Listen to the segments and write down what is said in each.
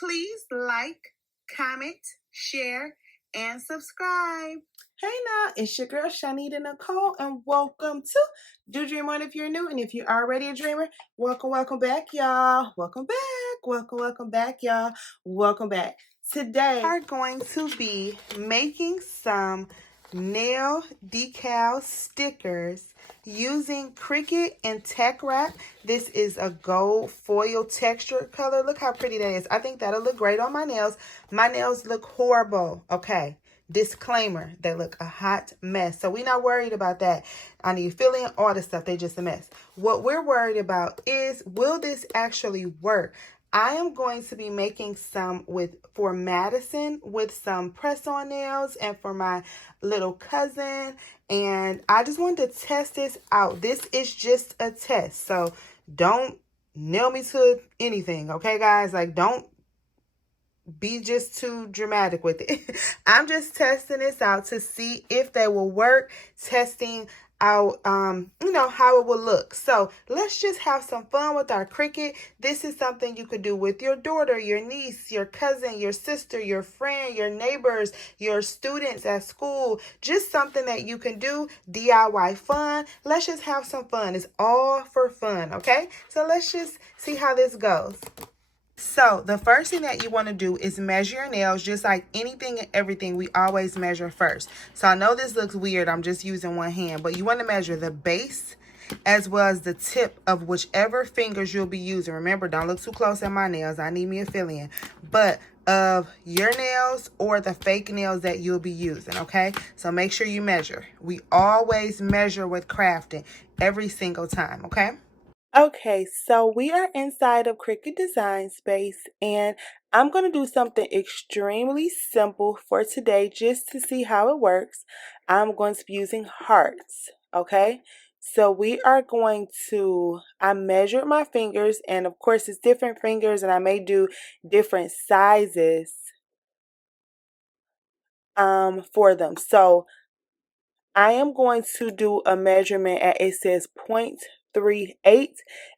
Please like, comment, share, and subscribe. Hey now, it's your girl ChonitaNicole, and welcome to Do Dream On if you're new, and if you're already a dreamer, welcome back, y'all. Welcome back, y'all. Welcome back. Today, we are going to be making some nail decal stickers using Cricut and Tech Wrap. This is a gold foil texture color. Look how pretty that is. I think that'll look great on my nails. My nails look horrible. Okay. Disclaimer, they look a hot mess. So we're not worried about that. I need filling, all this stuff. They just a mess. What we're worried about is, will this actually work? I am going to be making some for Madison with some press-on nails and for my little cousin. And I just wanted to test this out. This is just a test. So don't nail me to anything. Okay, guys? Like, don't be just too dramatic with it. I'm just testing this out to see if they will work, testing out how it will look. So let's just have some fun with our Cricut. This is something you could do with your daughter, your niece, your cousin, your sister, your friend, your neighbors, your students at school. Just something that you can do, DIY fun. Let's just have some fun. It's all for fun, okay? So let's just see how this goes. So the first thing that you want to do is measure your nails. Just like anything and everything, we always measure first. So I know this looks weird. I'm just using one hand, but you want to measure the base as well as the tip of whichever fingers you'll be using. Remember, don't look too close at my nails. I need me a fill-in. But of your nails or the fake nails that you'll be using, okay? So make sure you measure. We always measure with crafting every single time, okay? Okay, so we are inside of Cricut Design Space, and I'm going to do something extremely simple for today just to see how it works. I'm going to be using hearts, okay? So we are going to, I measured my fingers, and of course it's different fingers, and I may do different sizes for them. So I am going to do a measurement at, it says 0.38,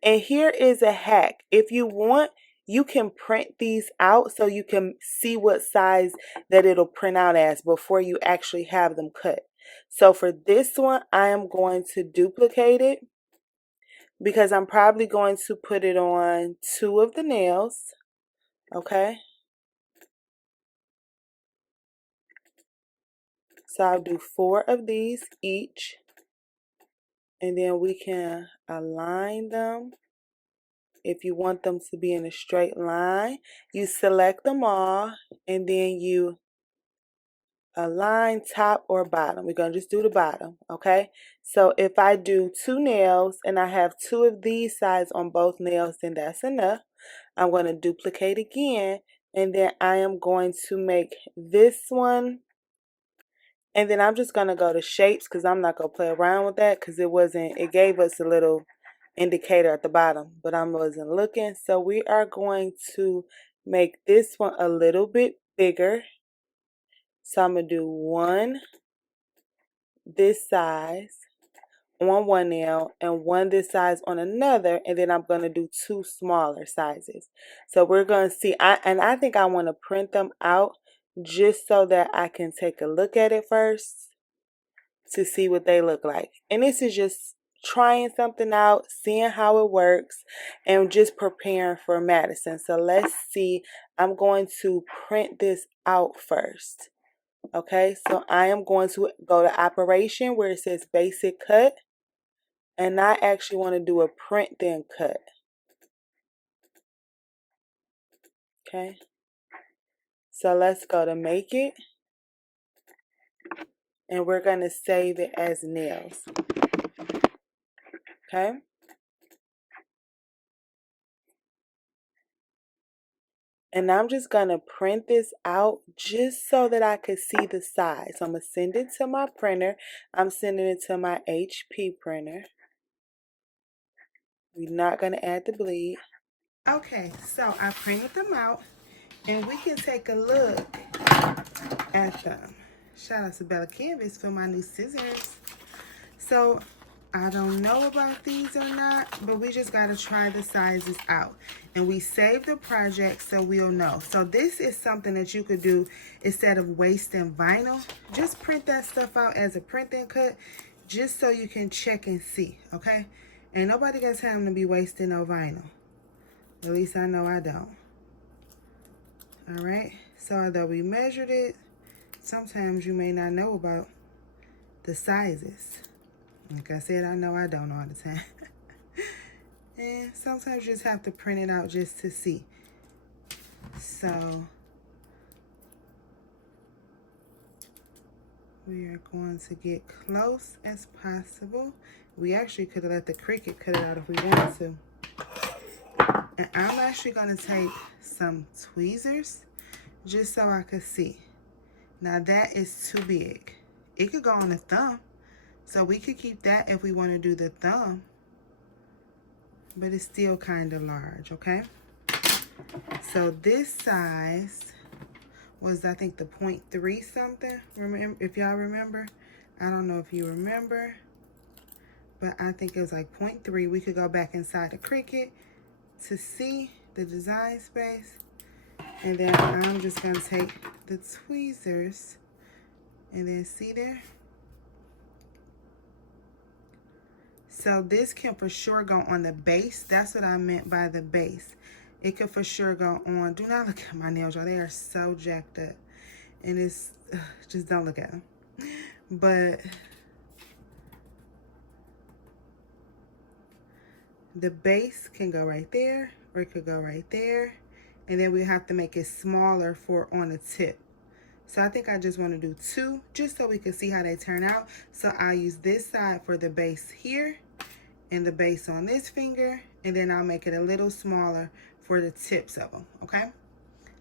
and here is a hack. If you want, you can print these out so you can see what size that it'll print out as before you actually have them cut. So for this one, I am going to duplicate it because I'm probably going to put it on 2 of the nails, okay? So I'll do 4 of these each, and then we can align them. If you want them to be in a straight line, you select them all, and then you align top or bottom. We're going to just do the bottom, okay? So if I do 2 nails and I have 2 of these sides on both nails, then that's enough. I'm going to duplicate again, and then I am going to make this one. And then I'm just going to go to shapes because I'm not going to play around with that because it gave us a little indicator at the bottom, but I wasn't looking. So we are going to make this one a little bit bigger. So I'm going to do 1 this size on one nail and 1 this size on another, and then I'm going to do 2 smaller sizes. So we're going to see, I think I want to print them out just so that I can take a look at it first to see what they look like. And this is just trying something out, seeing how it works, and just preparing for Madison. So let's see. I'm going to print this out first. Okay, so I am going to go to operation where it says basic cut, and I actually want to do a print then cut. Okay, so let's go to make it, and we're going to save it as nails. Okay. And I'm just going to print this out just so that I could see the size. So I'm going to send it to my printer. I'm sending it to my HP printer. We're not going to add the bleed. Okay, so I printed them out, and we can take a look at them. Shout out to BELLA+CANVAS for my new scissors. So I don't know about these or not, but we just got to try the sizes out. And we save the project so we'll know. So this is something that you could do instead of wasting vinyl. Just print that stuff out as a print and cut, just so you can check and see, okay? Ain't nobody got time to be wasting no vinyl. At least I know I don't. All right, so although we measured it, sometimes you may not know about the sizes. Like I said, I know I don't all the time. And sometimes you just have to print it out just to see. So we are going to get close as possible. We actually could have let the Cricut cut it out if we wanted to. And I'm actually going to take some tweezers just so I could see. Now that is too big. It could go on the thumb. So we could keep that if we want to do the thumb, but it's still kind of large, okay? So this size was, I think, the 0.3 something. Remember, if y'all remember, I don't know if you remember, but I think it was like 0.3. We could go back inside the Cricut to see the design space, and then I'm just gonna take the tweezers and then see there. So this can for sure go on the base. That's what I meant by the base. It could for sure go on. Do not look at my nails, y'all. They are so jacked up. And it's, just don't look at them. But the base can go right there, or it could go right there. And then we have to make it smaller for on the tip. So I think I just want to do 2, just so we can see how they turn out. So I'll use this side for the base here, and the base on this finger, and then I'll make it a little smaller for the tips of them, okay?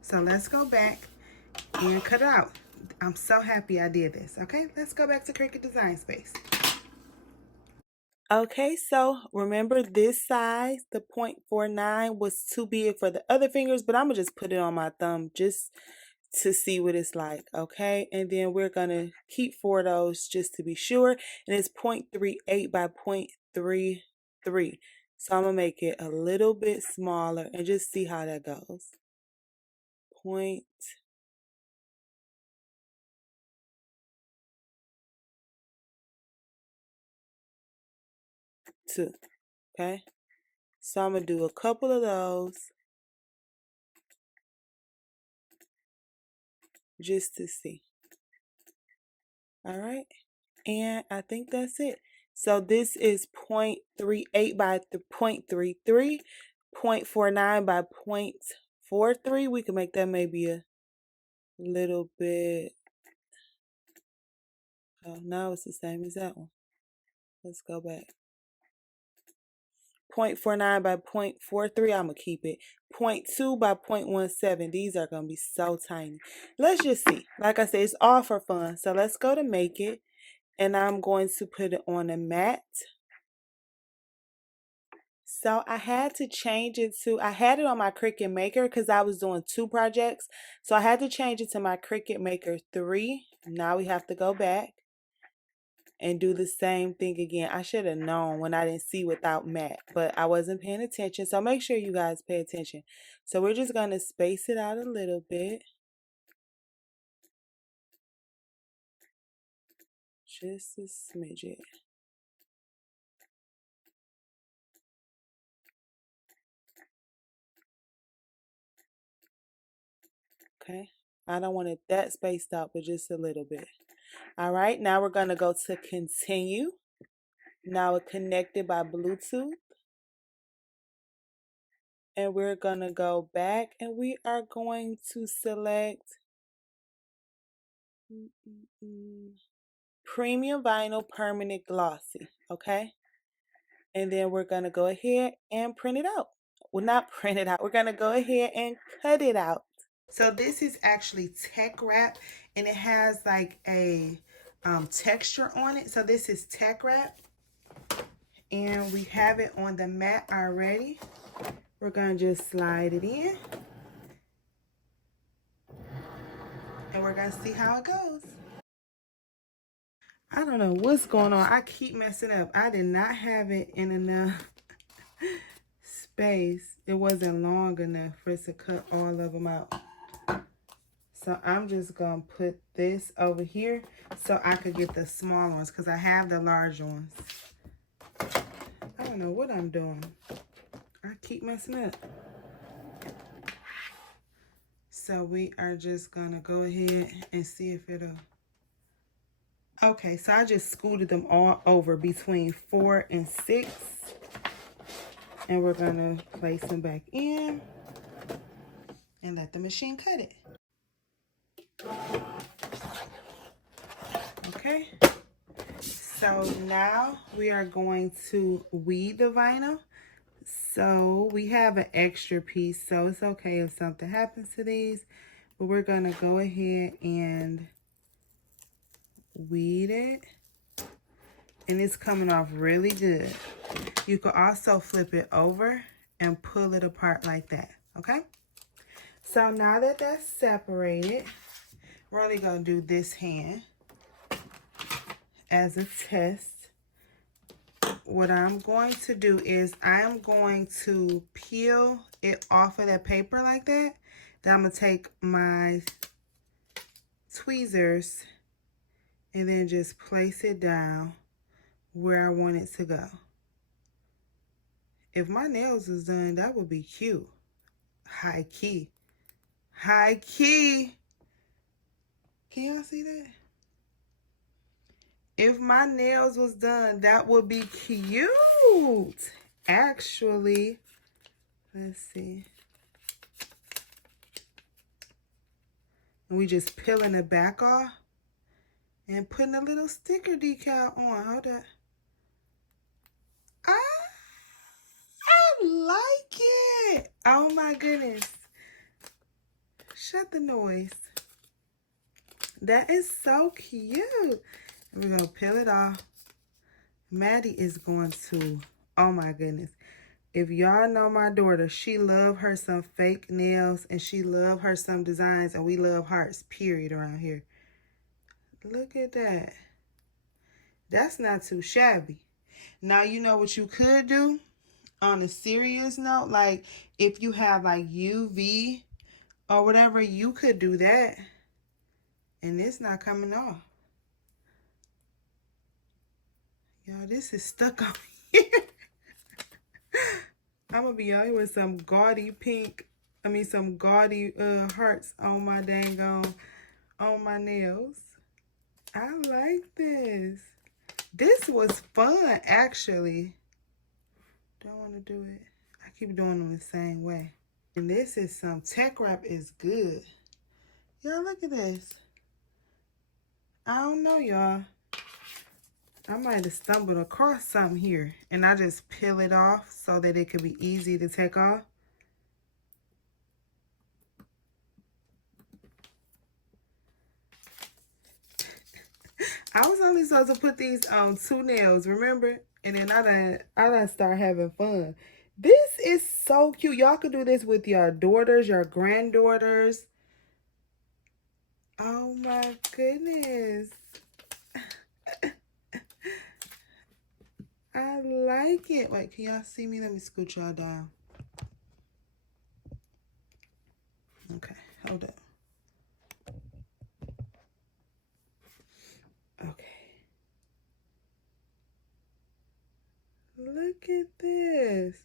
So let's go back and cut it out. I'm so happy I did this, okay? Let's go back to Cricut Design Space. Okay, so remember this size, the 0.49 was too big for the other fingers, but I'm gonna just put it on my thumb just to see what it's like, okay? And then we're gonna keep 4 of those just to be sure. And it's 0.38 by 0.33. So I'm gonna make it a little bit smaller and just see how that goes. 0.2. Okay, so I'm gonna do a couple of those just to see. All right, and I think that's it. So this is 0.38 by 0.33, 0.49 by 0.43. We can make that maybe a little bit. Oh, now it's the same as that one. Let's go back. 0.49 by 0.43, I'm gonna keep it. 0.2 by 0.17. These are gonna be so tiny. Let's just see. Like I said, it's all for fun. So let's go to make it, and I'm going to put it on a mat. So I had to change it to, I had it on my Cricut Maker because I was doing 2 projects. So I had to change it to my Cricut Maker 3. Now we have to go back and do the same thing again. I should have known when I didn't see without mat, but I wasn't paying attention. So make sure you guys pay attention. So we're just going to space it out a little bit. Just a smidget. Okay. I don't want it that spaced out, but just a little bit. All right. Now we're going to go to continue. Now it's connected by Bluetooth. And we're going to go back and we are going to select Premium Vinyl Permanent Glossy. Okay. And then we're going to go ahead and print it out. Well, not print it out. We're going to go ahead and cut it out. So this is actually tech wrap, and it has like a texture on it. So this is tech wrap, and we have it on the mat already. We're going to just slide it in, and we're going to see how it goes. I don't know what's going on. I keep messing up. I did not have it in enough space. It wasn't long enough for it to cut all of them out. So I'm just going to put this over here so I could get the small ones because I have the large ones. I don't know what I'm doing. I keep messing up. So we are just going to go ahead and see if it'll... Okay, so I just scooted them all over between 4 and 6. And we're going to place them back in and let the machine cut it. Okay, so now we are going to weed the vinyl. So we have an extra piece, so it's okay if something happens to these. But we're going to go ahead and weed it. And it's coming off really good. You could also flip it over and pull it apart like that, okay? So now that that's separated, we're only going to do this hand as a test. What I'm going to do is I'm going to peel it off of that paper like that. Then I'm going to take my tweezers and then just place it down where I want it to go. If my nails was done, that would be cute. High key. High key. Can y'all see that? If my nails was done, that would be cute. Actually, let's see. And we just peeling the back off and putting a little sticker decal on. Hold up. I like it. Oh my goodness. Shut the noise. That is so cute. And we're going to peel it off. Maddie is going to, oh my goodness. If y'all know my daughter, she love her some fake nails and she love her some designs, and we love hearts, period, around here. Look at that. That's not too shabby. Now, you know what you could do on a serious note? Like, if you have like UV or whatever, you could do that. And it's not coming off. Y'all, this is stuck on here. I'm going to be out here with some gaudy pink, some gaudy hearts on my dang on my nails. I like this. This was fun, actually. Don't want to do it. I keep doing them the same way. And this is some tech wrap is good. Y'all, look at this. I don't know, y'all. I might have stumbled across something here. And I just peel it off so that it could be easy to take off. I was only supposed to put these on 2 nails, remember? And then I done start having fun. This is so cute. Y'all could do this with your daughters, your granddaughters. Oh my goodness. I like it. Wait, can y'all see me? Let me scoot y'all down. Okay, hold up. Okay. Look at this.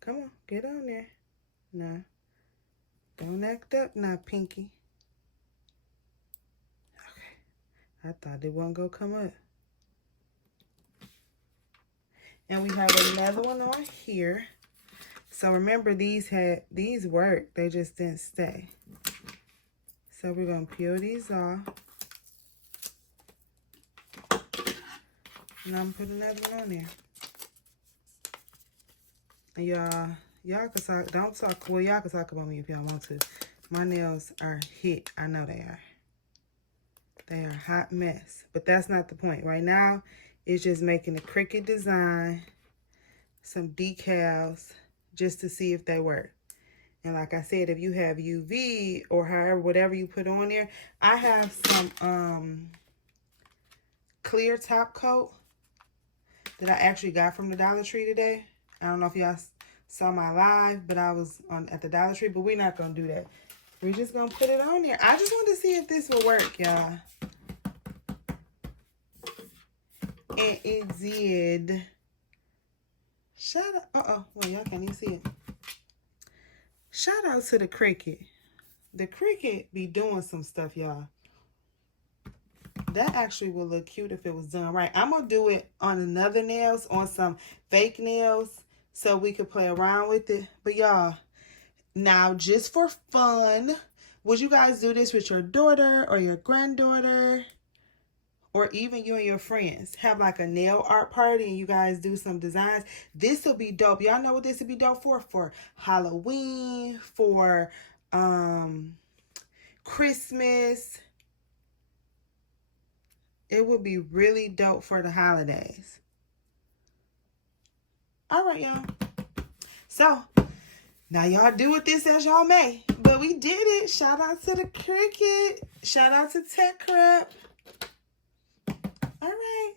Come on, get on there. No. Don't act up now, Pinky. Okay. I thought it wasn't going to come up. And we have another one on here. So remember, these worked. They just didn't stay. So we're going to peel these off. And I'm going to put another one on there. And y'all can talk, don't talk, well, y'all can talk about me if y'all want to. My nails are hit. I know they are. They are a hot mess. But that's not the point. Right now, it's just making a Cricut design, some decals, just to see if they work. And like I said, if you have UV or however, whatever you put on there, I have some clear top coat that I actually got from the Dollar Tree today. I don't know if y'all saw my live, but I was at the Dollar Tree, but we're not going to do that. We're just going to put it on there. I just wanted to see if this will work, y'all. And it did. Shout out. Well, y'all can't even see it. Shout out to the Cricut. The Cricut be doing some stuff, y'all. That actually would look cute if it was done right. I'm going to do it on another nails, on some fake nails, so we could play around with it. But y'all, now just for fun, would you guys do this with your daughter or your granddaughter? Or even you and your friends have like a nail art party and you guys do some designs. This will be dope. Y'all know what this would be dope for? For Halloween, for Christmas. It would be really dope for the holidays. All right, y'all. So, now y'all do with this as y'all may. But we did it. Shout out to the Cricut. Shout out to Tech Crap. All right.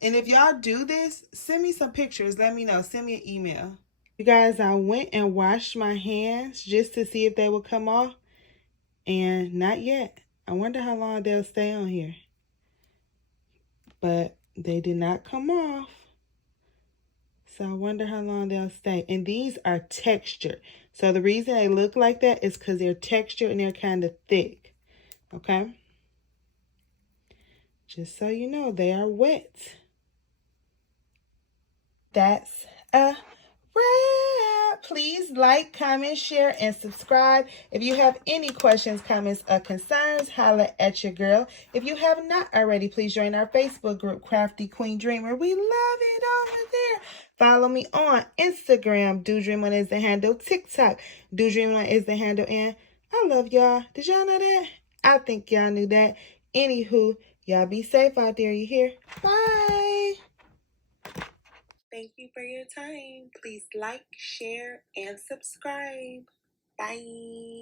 And if y'all do this, send me some pictures. Let me know. Send me an email. You guys, I went and washed my hands just to see if they would come off. And not yet. I wonder how long they'll stay on here. But they did not come off. So I wonder how long they'll stay. And these are textured. So the reason they look like that is because they're textured and they're kind of thick. Okay? Just so you know, they are wet. That's a wrap. Please like, comment, share, and subscribe. If you have any questions, comments, or concerns, holla at your girl. If you have not already, please join our Facebook group, Crafty Queen Dreamer. We love it over there. Follow me on Instagram. Dreamon is the handle. TikTok. Dreamon is the handle. And I love y'all. Did y'all know that? I think y'all knew that. Anywho, y'all be safe out there. You hear? Bye. Thank you for your time. Please like, share, and subscribe. Bye.